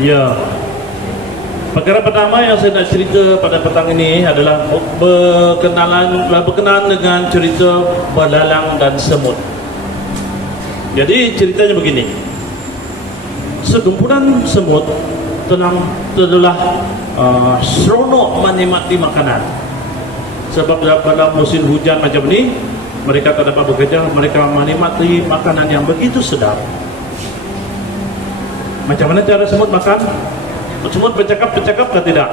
Ya. Perkara pertama yang saya nak cerita pada petang ini adalah berkenalan dengan cerita belalang dan semut. Jadi ceritanya begini. Sekumpulan semut telah seronok menikmati makanan. Sebab pada musim hujan macam ni, mereka tak dapat bekerja, mereka menikmati makanan yang begitu sedap. Macam mana cara semut makan? Semut bercakap ke tidak?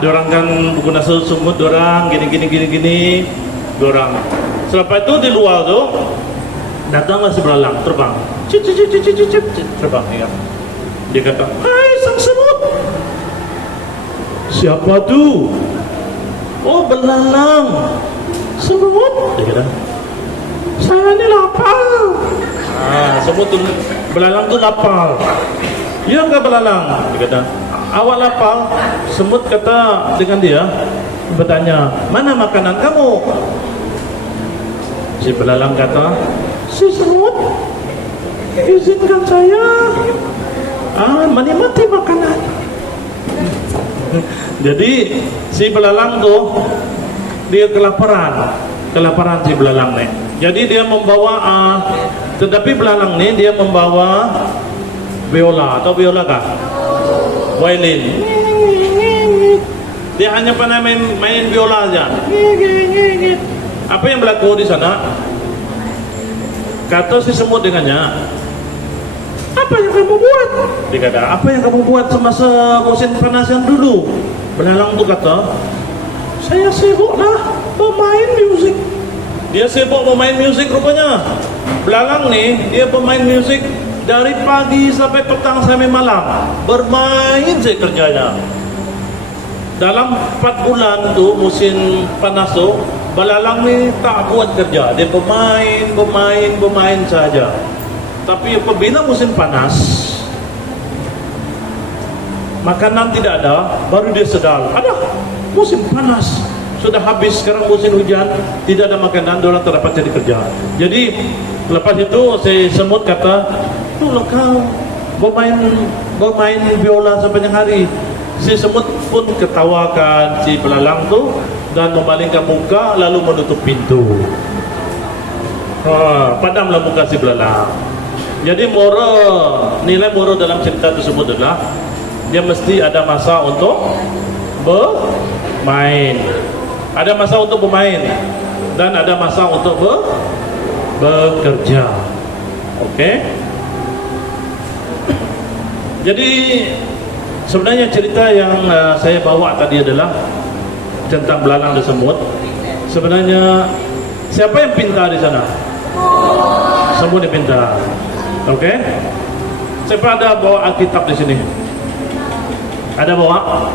Diorang kan guna semut, diorang gini diorang. Selepas itu di luar tu datanglah si belalang terbang, cip terbang ya. Dia kata, hai sang semut, siapa tu? Oh belalang. Semut, dia kata, saya ni lapar. Semut tu, belalang tu lapar. Ya enggak belalang? Dia kata, awak lapar? Semut kata dengan dia, bertanya, mana makanan kamu? Si belalang kata, si semut, izinkan saya menikmati makanan. Jadi si belalang tu dia kelaparan si belalang ni. Jadi dia membawa tetapi belalang ni dia membawa biola atau biola kah? Violin. Dia hanya pandai main biola aja. Apa yang berlaku di sana? Kata si semut dengannya, apa yang kamu buat? Dia kata, apa yang kamu buat semasa musim panas yang dulu? Belalang tu kata, saya sibuklah bermain musik. Dia sibuk bermain musik rupanya. Belalang ni dia bermain musik dari pagi sampai petang sampai malam, bermain je kerjanya. Dalam 4 bulan tu musim panas tu, belalang ni tak buat kerja, dia bermain saja. Tapi apabila musim panas, makanan tidak ada, baru dia sedar, ada musim panas sudah habis, sekarang musim hujan, tidak ada makanan, orang tak dapat jadi kerja. Jadi lepas itu si semut kata, tuh kau bermain biola sepanjang hari. Si semut pun ketawakan si belalang tu dan memalingkan muka lalu menutup pintu. Padamlah muka si belalang. Jadi nilai moral dalam cerita tersebut adalah dia mesti ada masa untuk bermain. Ada masa untuk bermain dan ada masa untuk bekerja. Okey? Jadi sebenarnya cerita yang saya bawa tadi adalah tentang belalang dan semut. Sebenarnya siapa yang pintar di sana? Semut yang pintar. Okey? Siapa ada bawa Alkitab di sini? Ada bawa?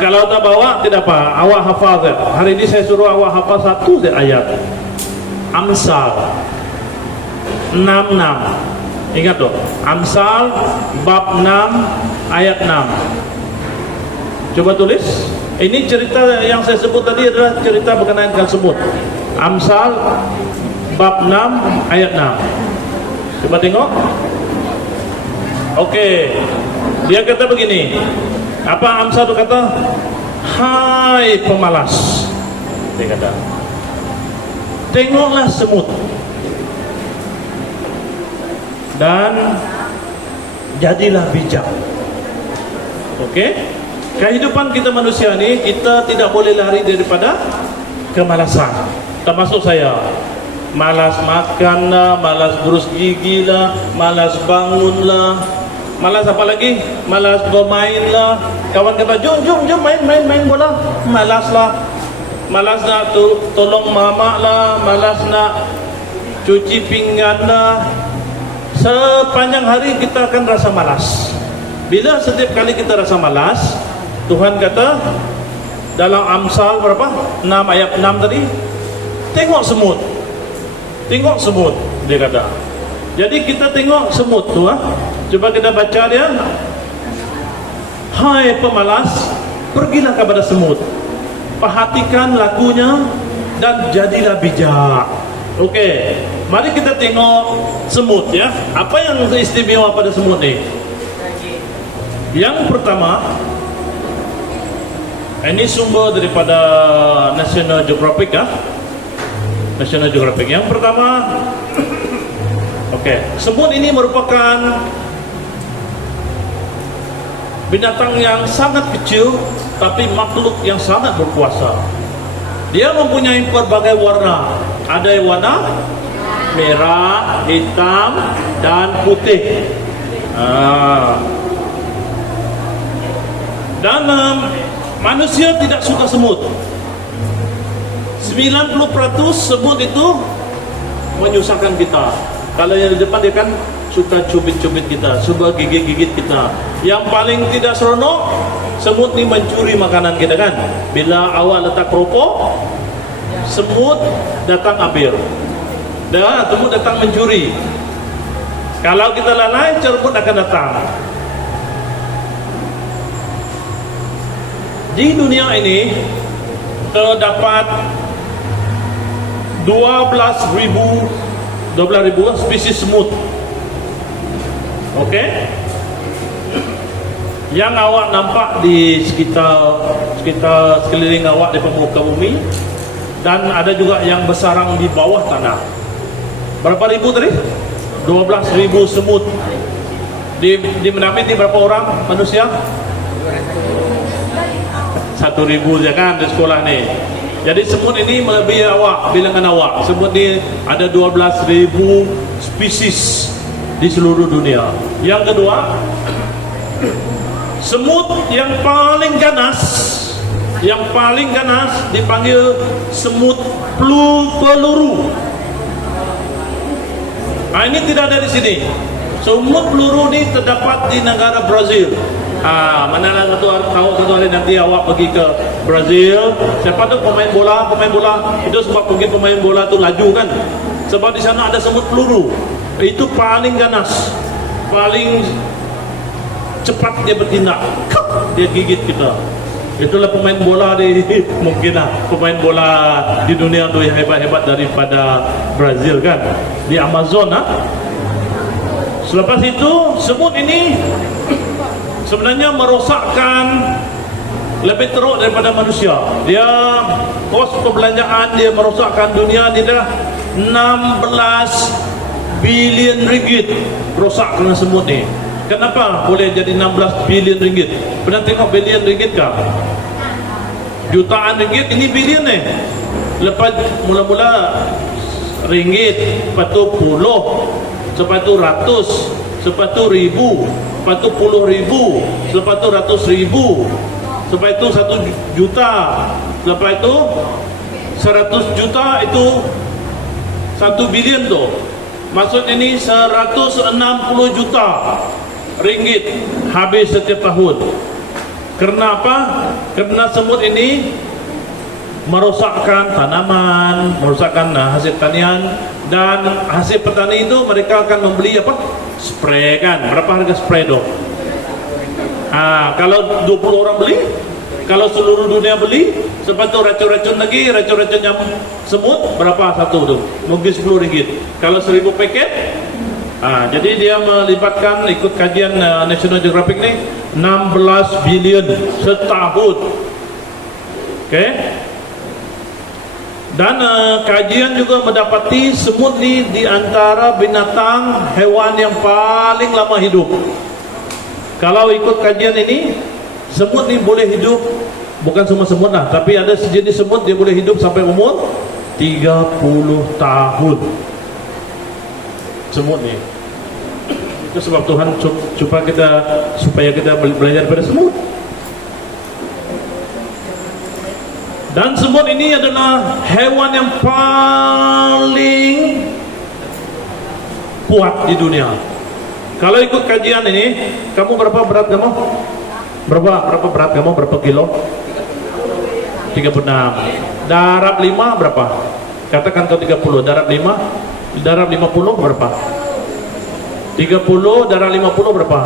Kalau tak bawa tidak apa, awak hafal saja. Hari ini saya suruh awak hafal satu saja ayat. Amsal 6:6. Ingat loh, Amsal bab 6 ayat 6. Coba tulis. Ini cerita yang saya sebut tadi adalah cerita berkenaan dengan semut. Amsal bab 6 ayat 6. Coba tengok. Okey. Dia kata begini. Apa Amsal itu kata? Hai pemalas. Dia kata, tengoklah semut dan jadilah bijak. Okey? Kehidupan kita manusia ni, kita tidak boleh lari daripada kemalasan. Termasuk saya. Malas makan lah, malas berus gigi lah, malas bangun lah. Malas apa lagi? Malas bermain lah. Kawan kata, jom main bola. Malas lah. Malas nak tolong mama lah. Malas nak cuci pinggan lah. Sepanjang hari kita akan rasa malas. Bila setiap kali kita rasa malas, Tuhan kata dalam Amsal berapa? 6 ayat 6 tadi, tengok semut. Tengok semut, dia kata. Jadi kita tengok semut tu. Coba kita baca dia. Hai pemalas, pergilah kepada semut, perhatikan lakunya dan jadilah bijak. Okey, mari kita tengok semut ya. Apa yang istimewa pada semut ni? Yang pertama, ini sumber daripada National Geographic ya. National Geographic. Yang pertama, semut ini merupakan binatang yang sangat kecil tapi makhluk yang sangat berkuasa. Dia mempunyai berbagai warna. Ada yang warna merah, hitam, dan putih. Dan manusia tidak suka semut. 90% semut itu menyusahkan kita. Kalau yang di depan dia kan suka cubit-cubit kita, suka gigit-gigit kita. Yang paling tidak seronok, semut ni mencuri makanan kita kan. Bila awak letak keropok, semut datang ambil. Semut datang mencuri. Kalau kita lalai, semut akan datang. Di dunia ini terdapat 12.000 spesies semut. Yang awak nampak di sekitar sekeliling awak di permukaan bumi, dan ada juga yang bersarang di bawah tanah. Berapa ribu tadi? 12.000 semut. Di Menamit ini berapa orang manusia? 1.000 je kan di sekolah ni. Jadi semut ini melebihi awak, bilangan awak. Semut ni ada 12.000 spesies di seluruh dunia. Yang kedua, semut yang paling ganas dipanggil semut peluru. Ini tidak ada di sini. Semut peluru ini terdapat di negara Brazil. Mana satu hari nanti awak pergi ke Brazil, siapa tu pemain bola itu sebab mungkin pemain bola tu laju kan, sebab di sana ada semut peluru. Itu paling ganas, paling cepat dia bertindak, dia gigit kita. Itulah pemain bola mungkin pemain bola di dunia tu yang hebat-hebat daripada Brazil kan, di Amazon. Selepas itu semut ini sebenarnya merosakkan lebih teruk daripada manusia. Dia kos perbelanjaan dia merosakkan dunia. Dia dah 16 bilion ringgit rosak kena semut ni. Kenapa boleh jadi 16 bilion ringgit? Pernah tengok bilion ringgit kah? Jutaan ringgit, ini bilion ni. Lepas mula-mula ringgit, lepas tu puluh, lepas tu ratus, lepas tu ribu, lepas tu 10,000, lepas tu 100,000, lepas itu 1 juta, lepas itu 100 juta, itu 1 bilion tu. Maksud ini 160 juta ringgit habis setiap tahun. Kerana apa? Kerana semut ini merosakkan tanaman, merosakkan hasil tanian, dan hasil petani itu mereka akan membeli apa? Spray kan. Berapa harga spray dong? Kalau 20 orang beli, kalau seluruh dunia beli, sebab itu racun-racun lagi, racun-racun yang semut berapa satu tu? Mungkin 10 ringgit. Kalau 1000 paket, jadi dia melibatkan, ikut kajian National Geographic ni, 16 bilion setahun. Dan kajian juga mendapati semut ni di antara binatang hewan yang paling lama hidup. Kalau ikut kajian ini, semut ni boleh hidup, bukan semua semut lah, tapi ada sejenis semut dia boleh hidup sampai umur 30 tahun. Semut ni. Itu sebab Tuhan supaya kita belajar daripada semut. Dan semut ini adalah hewan yang paling kuat di dunia. Kalau ikut kajian ini, kamu berapa berat kamu? Berapa berat kamu? Berapa kilo? 36. Darab 5 berapa? Katakan kau 30. Darab 5? Darab 50 berapa? 30 darab 50 berapa?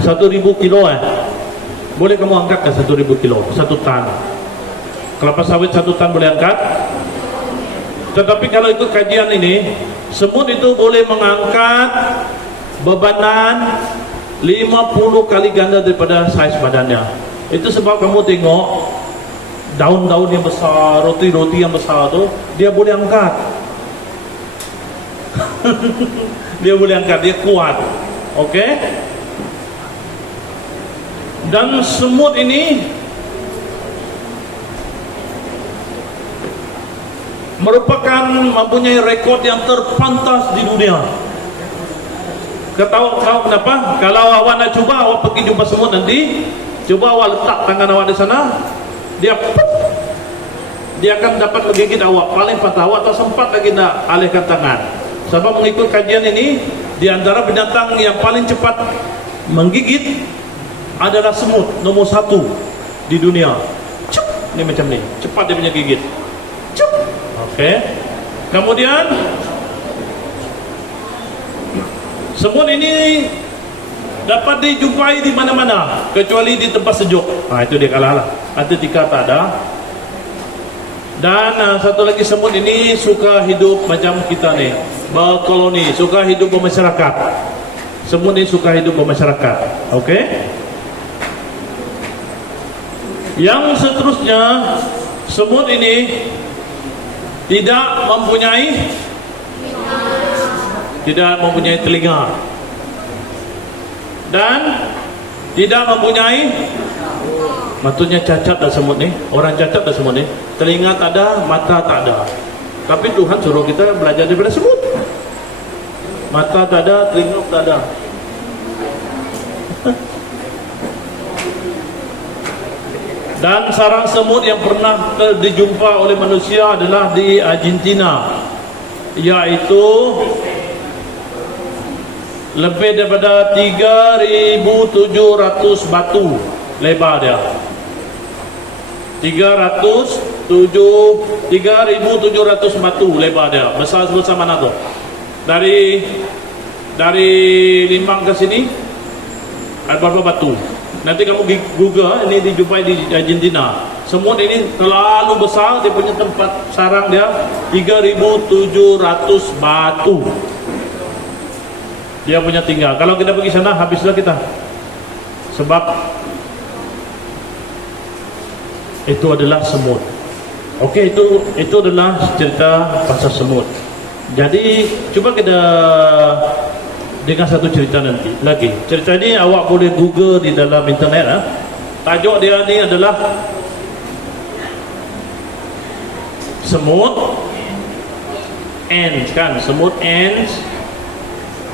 1.000 kilo Boleh kamu angkat ke 1.000 kilo? 1 tan. Kelapa sawit 1 tan boleh angkat. Tetapi kalau ikut kajian ini, semut itu boleh mengangkat bebanan 50 kali ganda daripada saiz badannya. Itu sebab kamu tengok daun-daun yang besar, roti-roti yang besar tu, dia boleh angkat. Dia boleh angkat, dia kuat. Okey? Dan semut ini merupakan mempunyai rekod yang terpantas di dunia. Kau tahu kenapa? Kalau awak nak cuba, awak pergi jumpa semut nanti, cuba awak letak tangan awak di sana, dia akan dapat menggigit awak. Paling patah, awak tak sempat lagi nak alihkan tangan. Sebab mengikut kajian ini, di antara binatang yang paling cepat menggigit adalah semut, nomor 1 di dunia. Cuk, ni macam ni, cepat dia punya gigit. Cuk. Okey. Kemudian semut ini dapat dijumpai di mana-mana kecuali di tempat sejuk. Itu dia kalah lah. Antartika tak ada. Dan satu lagi, semut ini suka hidup macam kita ni, berkoloni, suka hidup bermasyarakat. Semut ini suka hidup bermasyarakat. Okey. Yang seterusnya, semut ini tidak mempunyai telinga dan tidak mempunyai, maksudnya cacat dah semut ni. Orang cacat dah semut ni, telinga tak ada, mata tak ada. Tapi Tuhan suruh kita belajar daripada semut. Mata tak ada, telinga tak ada. Dan sarang semut yang pernah dijumpa oleh manusia adalah di Argentina, iaitu lebih daripada 3.700 batu lebar dia. 3.700 batu lebar dia. Besar sebesar mana tu? Dari Limbang ke sini ada berapa batu? Nanti kamu Google, ini dijumpai di Argentina. Semut ini terlalu besar, dia punya tempat sarang dia 3.700 batu. Dia punya tinggal. Kalau kita pergi sana, habislah kita. Sebab itu adalah semut. Okey, itu adalah cerita pasal semut. Jadi cuba kita dengan satu cerita nanti lagi. Cerita ini awak boleh Google di dalam internet. Tajuk dia ni adalah semut ants, kan? Semut ants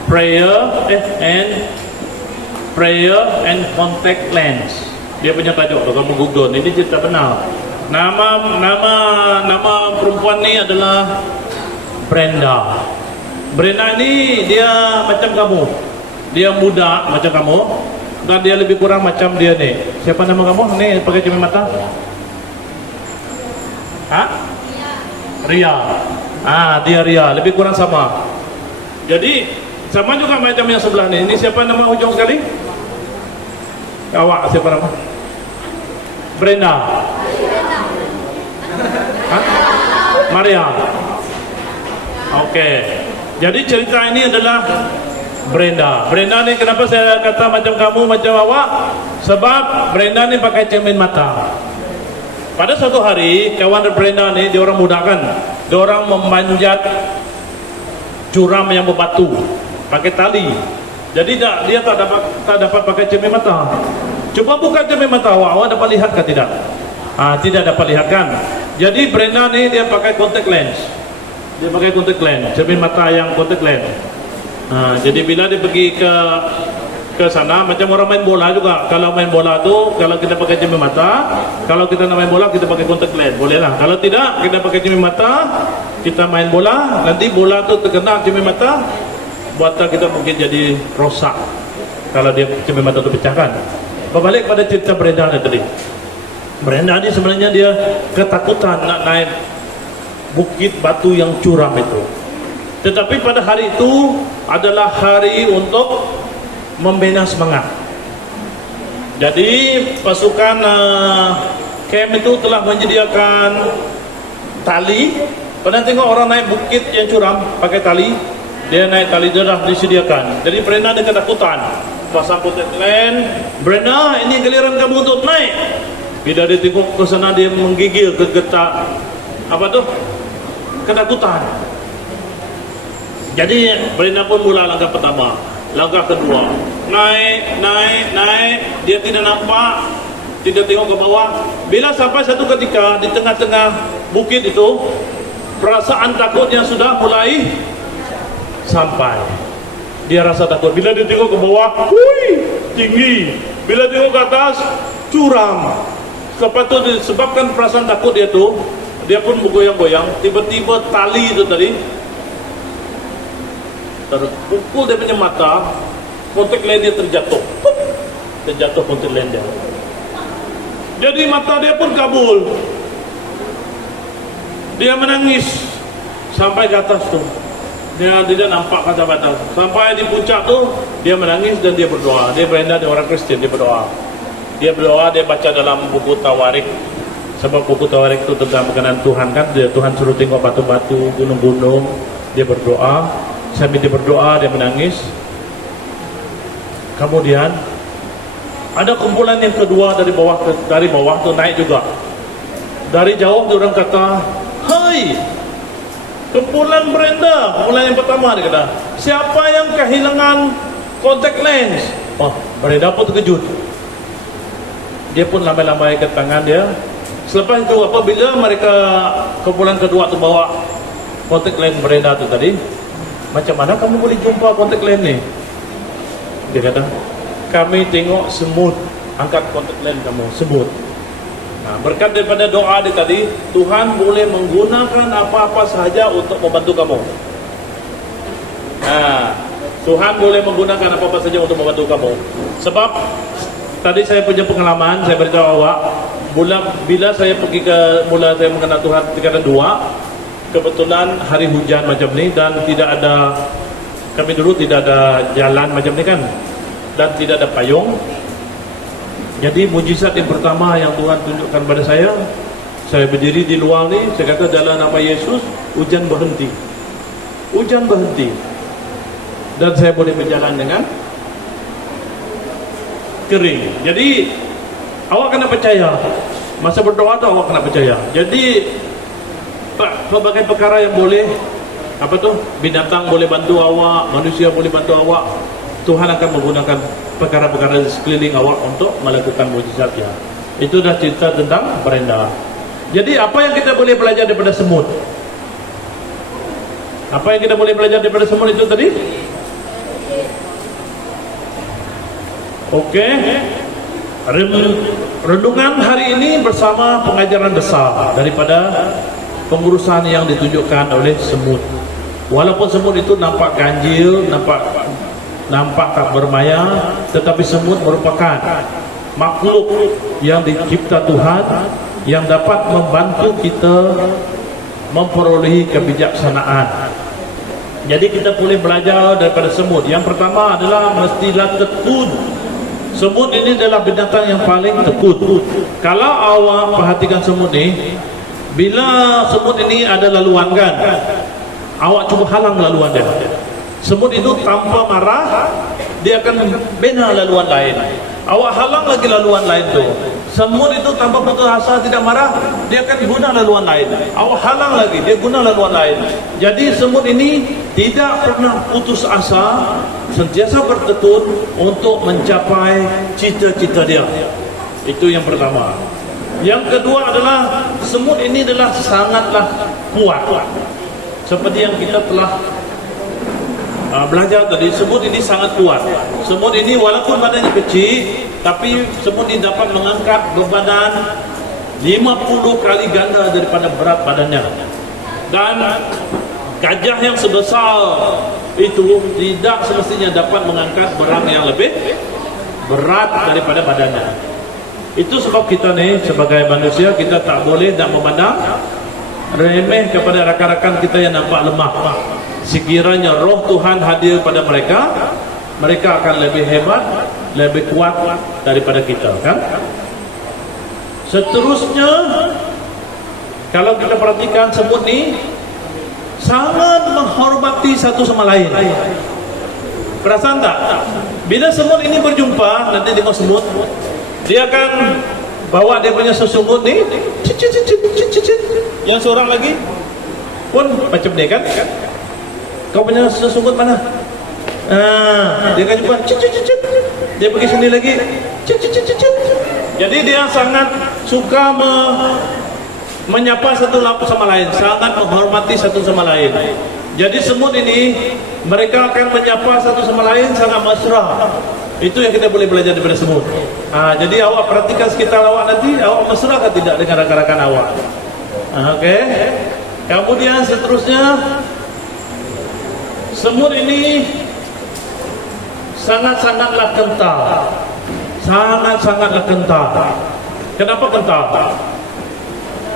prayer and contact lens. Dia punya tajuk. Kalau kamu Google, ini cerita benar. Nama perempuan ni adalah Brenda. Brenda ni dia macam kamu. Dia muda macam kamu, dan dia lebih kurang macam dia ni. Siapa nama kamu? Ni pakai cermin mata. Ria. Dia Ria, lebih kurang sama. Jadi sama juga macam yang sebelah ni. Ini siapa nama hujung sekali? Awak siapa nama? Brenda. Maria. Okey. Jadi cerita ini adalah Brenda. Brenda ni kenapa saya kata macam kamu, macam awak? Sebab Brenda ni pakai cermin mata. Pada suatu hari, kawan Brenda ni, dia orang muda kan, dia orang memanjat curam yang berbatu pakai tali. Jadi dia tak dapat pakai cermin mata. Cuba buka cermin mata awak dapat lihat ke tidak? Tidak dapat lihat kan? Jadi Brenda ni dia pakai contact lens. Dia pakai contact lens, cermin mata yang contact lens. Jadi bila dia pergi ke sana, macam orang main bola juga. Kalau main bola tu, kalau kita pakai cermin mata, kalau kita nak main bola, kita pakai contact lens, boleh lah. Kalau tidak, kita pakai cermin mata, kita main bola, nanti bola tu terkena cermin mata, mata kita mungkin jadi rosak kalau dia cermin mata tu pecahkan. Berbalik pada cerita Brenda tadi. Brenda ni sebenarnya dia ketakutan nak naik bukit batu yang curam itu. Tetapi pada hari itu adalah hari untuk membina semangat. Jadi pasukan camp itu telah menyediakan tali. Pernah tengok orang naik bukit yang curam pakai tali? Dia naik tali, dia dah disediakan. Jadi Brenda dia ketakutan. pasang kontak lens. Brenda, ini giliran kamu untuk naik. Bila dia tengok ke sana, dia menggigil, kegetak, apa tuh, ketakutan. Jadi Brenda pun mula langkah pertama, langkah kedua, naik, dia tidak nampak, tidak tengok ke bawah. Bila sampai satu ketika di tengah-tengah bukit itu, perasaan takutnya sudah mulai sampai. Dia rasa takut. Bila dia tengok ke bawah, tinggi. Bila tengok ke atas, curam. Lepas itu disebabkan perasaan takut dia tu, dia pun bergoyang-goyang. Tiba-tiba tali itu tadi terpukul dia punya mata, kontak lens dia terjatuh. Terjatuh kontak lens dia. Jadi mata dia pun kabul. Dia menangis sampai ke atas tu. Dia tidak nampak kata-kata. Sampai di puncak tu, dia menangis dan dia berdoa. Dia Brenda, dia orang Kristen, dia berdoa. Dia berdoa, dia baca dalam buku Tawarik. Sebab buku Tawarik itu tentang berkenaan Tuhan kan. Tuhan suruh tengok batu-batu, gunung-gunung. Dia berdoa. Sambil dia berdoa, dia menangis. Kemudian ada kumpulan yang kedua dari bawah tu naik juga. Dari jauh dia orang kata, "Hai, kumpulan Brenda." Kumpulan yang pertama dia kata, "Siapa yang kehilangan kontak lens?" Oh, Brenda pun terkejut. Dia pun lambai-lambai ke tangan dia. Selepas itu apabila mereka kumpulan kedua tu bawa kontak lens Brenda tu tadi, "Macam mana kamu boleh jumpa kontak lens ni?" Dia kata, "Kami tengok semut angkat kontak lens kamu, semut." Nah, berkat daripada doa dia tadi, Tuhan boleh menggunakan apa-apa sahaja untuk membantu kamu. Nah, Tuhan boleh menggunakan apa-apa sahaja untuk membantu kamu. Sebab tadi saya punya pengalaman, saya beritahu awak, bila saya pergi mula saya mengenal Tuhan tingkatan 2, kebetulan hari hujan macam ni dan tidak ada, kami dulu tidak ada jalan macam ni kan, dan tidak ada payung. Jadi mujizat yang pertama yang Tuhan tunjukkan pada saya berdiri di luar ni, saya kata dalam nama Yesus, hujan berhenti. Hujan berhenti. Dan saya boleh berjalan dengan kering. Jadi awak kena percaya. Masa berdoa tu awak kena percaya. Jadi pelbagai perkara yang boleh, apa tu, binatang boleh bantu awak, manusia boleh bantu awak. Tuhan akan menggunakan perkara-perkara di sekeliling awak untuk melakukan mujizatnya. Itu dah cerita tentang Brenda. Jadi apa yang kita boleh belajar daripada semut? Apa yang kita boleh belajar daripada semut itu tadi? Okey. Renungan hari ini bersama pengajaran besar daripada pengurusan yang ditunjukkan oleh semut. Walaupun semut itu nampak ganjil, nampak tak bermaya, tetapi semut merupakan makhluk yang dicipta Tuhan yang dapat membantu kita memperolehi kebijaksanaan. Jadi kita boleh belajar daripada semut. Yang pertama adalah mestilah tekun. Semut ini adalah binatang yang paling tekun. Kalau awak perhatikan semut ni, bila semut ini ada laluan kan, awak cuba halang laluan dia. Semut itu tanpa marah, dia akan bina laluan lain. Awak halang lagi laluan lain tu. Semut itu tanpa putus asa, tidak marah, dia akan guna laluan lain. Awak halang lagi, dia guna laluan lain. Jadi semut ini tidak pernah putus asa, sentiasa bertekun untuk mencapai cita-cita dia. Itu yang pertama. Yang kedua adalah semut ini adalah sangatlah kuat. Seperti yang kita telah belajar tadi, semut ini sangat kuat. Semut ini walaupun badannya kecil, tapi semut ini dapat mengangkat bebanan 50 kali ganda daripada berat badannya. Dan gajah yang sebesar itu tidak semestinya dapat mengangkat barang yang lebih berat daripada badannya. Itu sebab kita ni sebagai manusia, kita tak boleh nak memandang remeh kepada rakan-rakan kita yang nampak lemah. Sekiranya roh Tuhan hadir pada mereka, mereka akan lebih hebat, lebih kuat daripada kita, kan? Seterusnya, kalau kita perhatikan semut ni sangat menghormati satu sama lain. Perasan tak? Bila semut ini berjumpa, nanti tengok semut, dia akan bawa dia punya sesungut ni, yang seorang lagi pun macam dia kan? Kau punya sesungut mana? Dia akan jumpa, dia pergi sini lagi, jadi dia sangat suka menyapa satu sama lain, sangat menghormati satu sama lain. Jadi semut ini mereka akan menyapa satu sama lain sangat mesra. Itu yang kita boleh belajar daripada semut. Jadi awak perhatikan sekitar awak nanti, awak mesra atau tidak dengan rakan-rakan awak? Okey. Kemudian seterusnya, semut ini sangat-sangatlah kental. Sangat-sangatlah kental. Kenapa kental?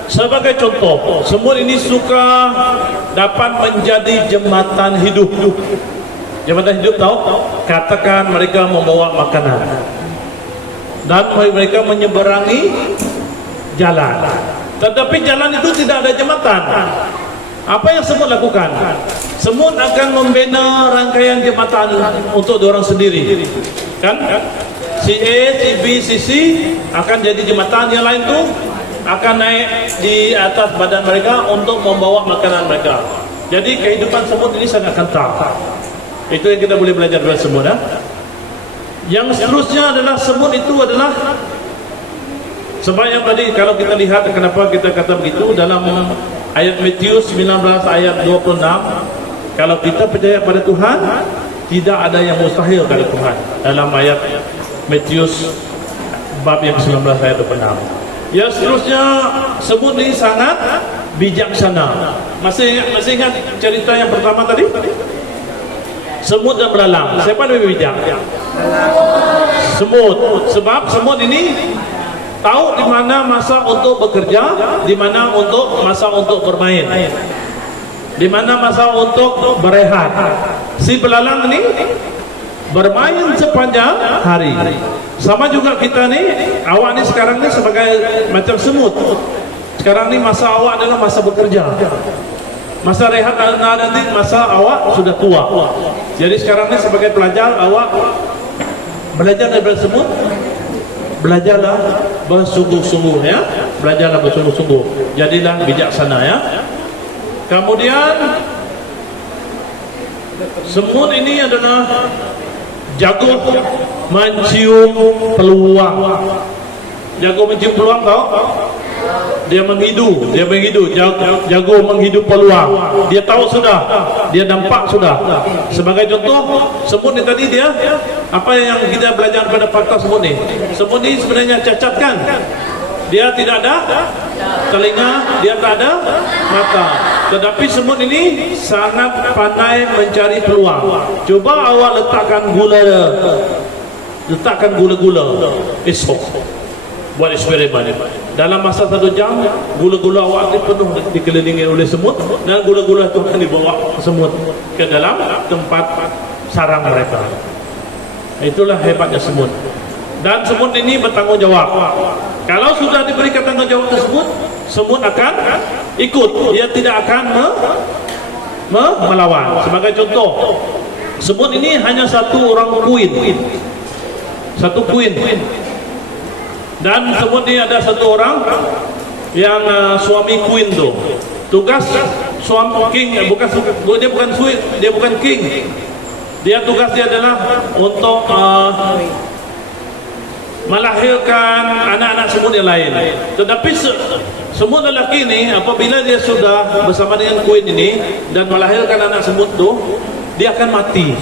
Sebagai contoh, semut ini suka dapat menjadi jembatan hidup. Jembatan hidup tahu? Katakan mereka membawa makanan dan mereka menyeberangi jalan. Tetapi jalan itu tidak ada jembatan. Apa yang semut lakukan? Semut akan membina rangkaian jembatan untuk diorang sendiri. Kan? Si A, si B, si C akan jadi jembatan, yang lain tu akan naik di atas badan mereka untuk membawa makanan mereka. Jadi kehidupan semut ini sangat kental. Itu yang kita boleh belajar dari semut. Yang seterusnya adalah semut itu adalah, sebab yang tadi kalau kita lihat kenapa kita kata begitu, dalam ayat Matius 19 ayat 26, kalau kita percaya pada Tuhan, tidak ada yang mustahil pada Tuhan. Dalam ayat Matius bab yang 19 ayat 26. Yang seterusnya, semut ini sangat bijaksana. Masih ingat cerita yang pertama tadi? Semut dan belalang. Siapa lebih bijak? Semut. Sebab semut ini tahu di mana masa untuk bekerja, di mana masa untuk bermain, di mana masa untuk berehat. Si belalang ini bermain sepanjang hari. Sama juga kita ni, awak ni sekarang ni sebagai macam semut. Sekarang ni masa awak adalah masa bekerja. Masa rehat nanti masa awak sudah tua. Jadi sekarang ni sebagai pelajar, awak belajar daripada semut. Belajarlah bersungguh-sungguh ya. Belajarlah bersungguh-sungguh. Jadilah bijaksana ya. Kemudian semut ini adalah jago mencium peluang. Jago mencium peluang tahu? Dia menghidu, jago menghidu peluang. Dia tahu sudah, dia nampak sudah. Sebagai contoh, semut ni tadi dia, apa yang kita belajar pada fakta semut ni? Semut ni sebenarnya cacat kan? Dia tidak ada telinga, dia tak ada mata. Tetapi semut ini sangat pandai mencari peluang. Coba awak letakkan gula-gula esok, buat eksperimen. Dalam masa 1 jam, gula-gula awak ini penuh dikelilingi oleh semut, dan gula-gula itu akan dibawa semut ke dalam tempat sarang mereka. Itulah hebatnya semut. Dan semut ini bertanggungjawab. Kalau sudah diberikan tanggungjawab tersebut, semut akan ikut. Dia tidak akan melawan. Sebagai contoh, semut ini hanya satu orang queen. Satu queen. Dan semut ini ada satu orang yang suami queen tu. Tugas suami king, dia bukan king. Tugas dia adalah untuk melahirkan anak-anak semut yang lain. Tetapi semut lelaki ini, apabila dia sudah bersama dengan queen ini dan melahirkan anak semut tu, dia akan mati.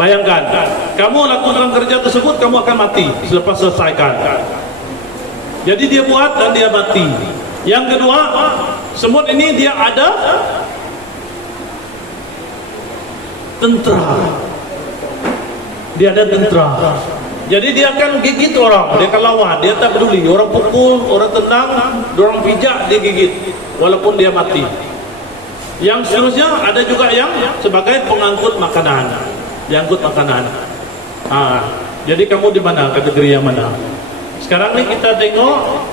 Bayangkan, kamu lakukan kerja tersebut, kamu akan mati selepas selesaikan. Jadi dia buat dan dia mati. Yang kedua, semut ini dia ada tentera. Dia ada tentera. Jadi dia akan gigit orang, dia akan lawan, dia tak peduli. Orang pukul, orang tendang, orang pijak, dia gigit walaupun dia mati. Yang seterusnya ada juga yang sebagai pengangkut makanan. Diangkut makanan. Jadi kamu di mana, kategori yang mana? Sekarang ni kita tengok,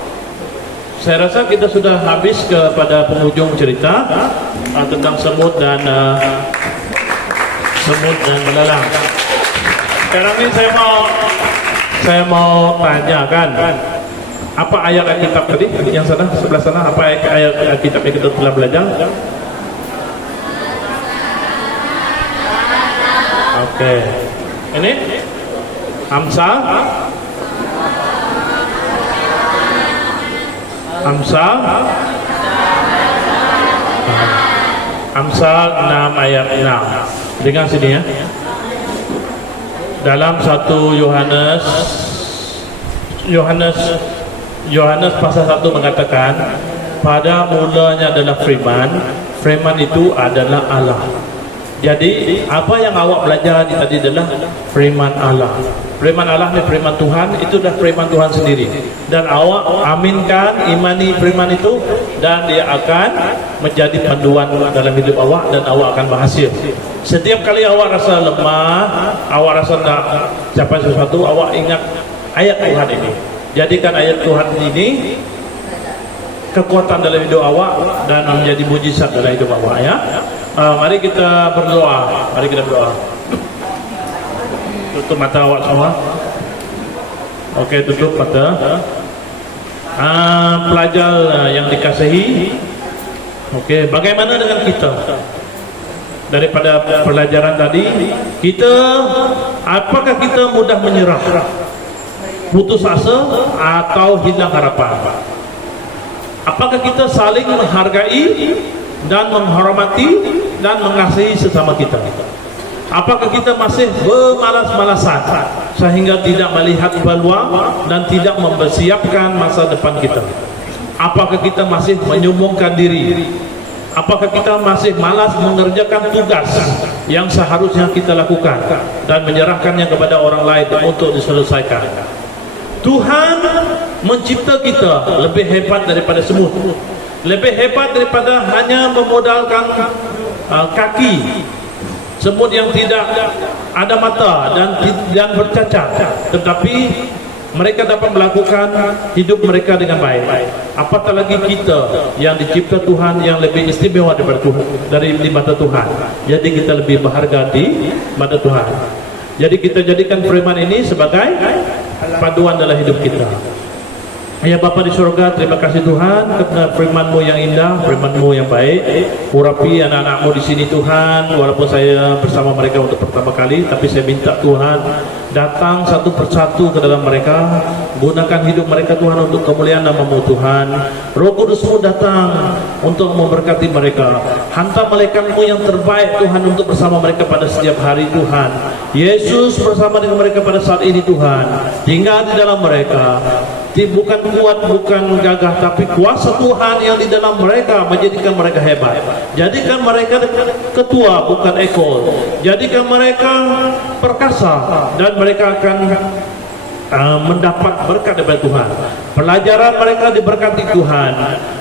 saya rasa kita sudah habis kepada penghujung cerita tentang semut dan belalang. Sekarang ini saya mau tanya kan, apa ayat Alkitab tadi yang sana sebelah sana, apa ayat Alkitab yang kita telah belajar? Oke, ini Amsal 6 ayat 6. Dengar sini ya. Dalam 1 Yohanes pasal 1 mengatakan, pada mulanya adalah firman itu adalah Allah. Jadi apa yang awak belajar tadi adalah firman Allah. Firman Allah ni firman Tuhan, itu dah firman Tuhan sendiri. Dan awak aminkan, imani firman itu, dan dia akan menjadi panduan dalam hidup awak, dan awak akan berhasil. Setiap kali awak rasa lemah, awak rasa nak capai sesuatu, awak ingat ayat Tuhan ini. Jadikan ayat Tuhan ini kekuatan dalam hidup awak dan menjadi mujizat dalam hidup awak ya. Mari kita berdoa. Tutup mata awak semua. Okey, tutup mata. Pelajar yang dikasihi. Okey, bagaimana dengan kita? Daripada pelajaran tadi, apakah kita mudah menyerah, putus asa, atau hilang harapan? Apakah kita saling menghargai dan menghormati dan mengasihi sesama kita? Apakah kita masih bermalas-malasan sehingga tidak melihat peluang dan tidak mempersiapkan masa depan kita? Apakah kita masih menyombongkan diri? Apakah kita masih malas mengerjakan tugas yang seharusnya kita lakukan dan menyerahkannya kepada orang lain untuk diselesaikan? Tuhan mencipta kita lebih hebat daripada semut, lebih hebat daripada hanya memodalkan kaki. Semut yang tidak ada mata dan bercacat, tetapi mereka dapat melakukan hidup mereka dengan baik. Apatah lagi kita yang dicipta Tuhan, yang lebih istimewa daripada Tuhan, dari mata Tuhan. Jadi kita lebih berharga di mata Tuhan. Jadi kita jadikan firman ini sebagai panduan dalam hidup kita. Ya Bapa di surga, terima kasih Tuhan kerana firman-Mu yang indah, firman-Mu yang baik. Urapi anak-anak-Mu di sini Tuhan, walaupun saya bersama mereka untuk pertama kali, tapi saya minta Tuhan datang satu persatu ke dalam mereka, gunakan hidup mereka Tuhan untuk kemuliaan nama-Mu Tuhan. Roh Kudus-Mu datang untuk memberkati mereka. Hantar malaikat-Mu yang terbaik Tuhan untuk bersama mereka pada setiap hari Tuhan. Yesus bersama dengan mereka pada saat ini Tuhan, tinggal di dalam mereka. Bukan kuat, bukan gagah, tapi kuasa Tuhan yang di dalam mereka menjadikan mereka hebat. Jadikan mereka ketua, bukan ekor. Jadikan mereka perkasa, dan mereka akan mendapat berkat daripada Tuhan. Pelajaran mereka diberkati Tuhan,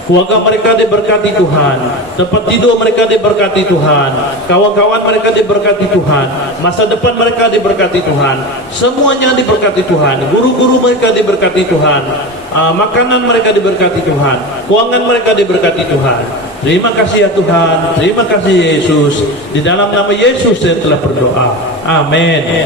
keluarga mereka diberkati Tuhan, tempat tidur mereka diberkati Tuhan, kawan-kawan mereka diberkati Tuhan, masa depan mereka diberkati Tuhan, semuanya diberkati Tuhan. Guru-guru mereka diberkati Tuhan, makanan mereka diberkati Tuhan, keuangan mereka diberkati Tuhan. Terima kasih ya Tuhan, terima kasih Yesus. Di dalam nama Yesus saya telah berdoa. Amin.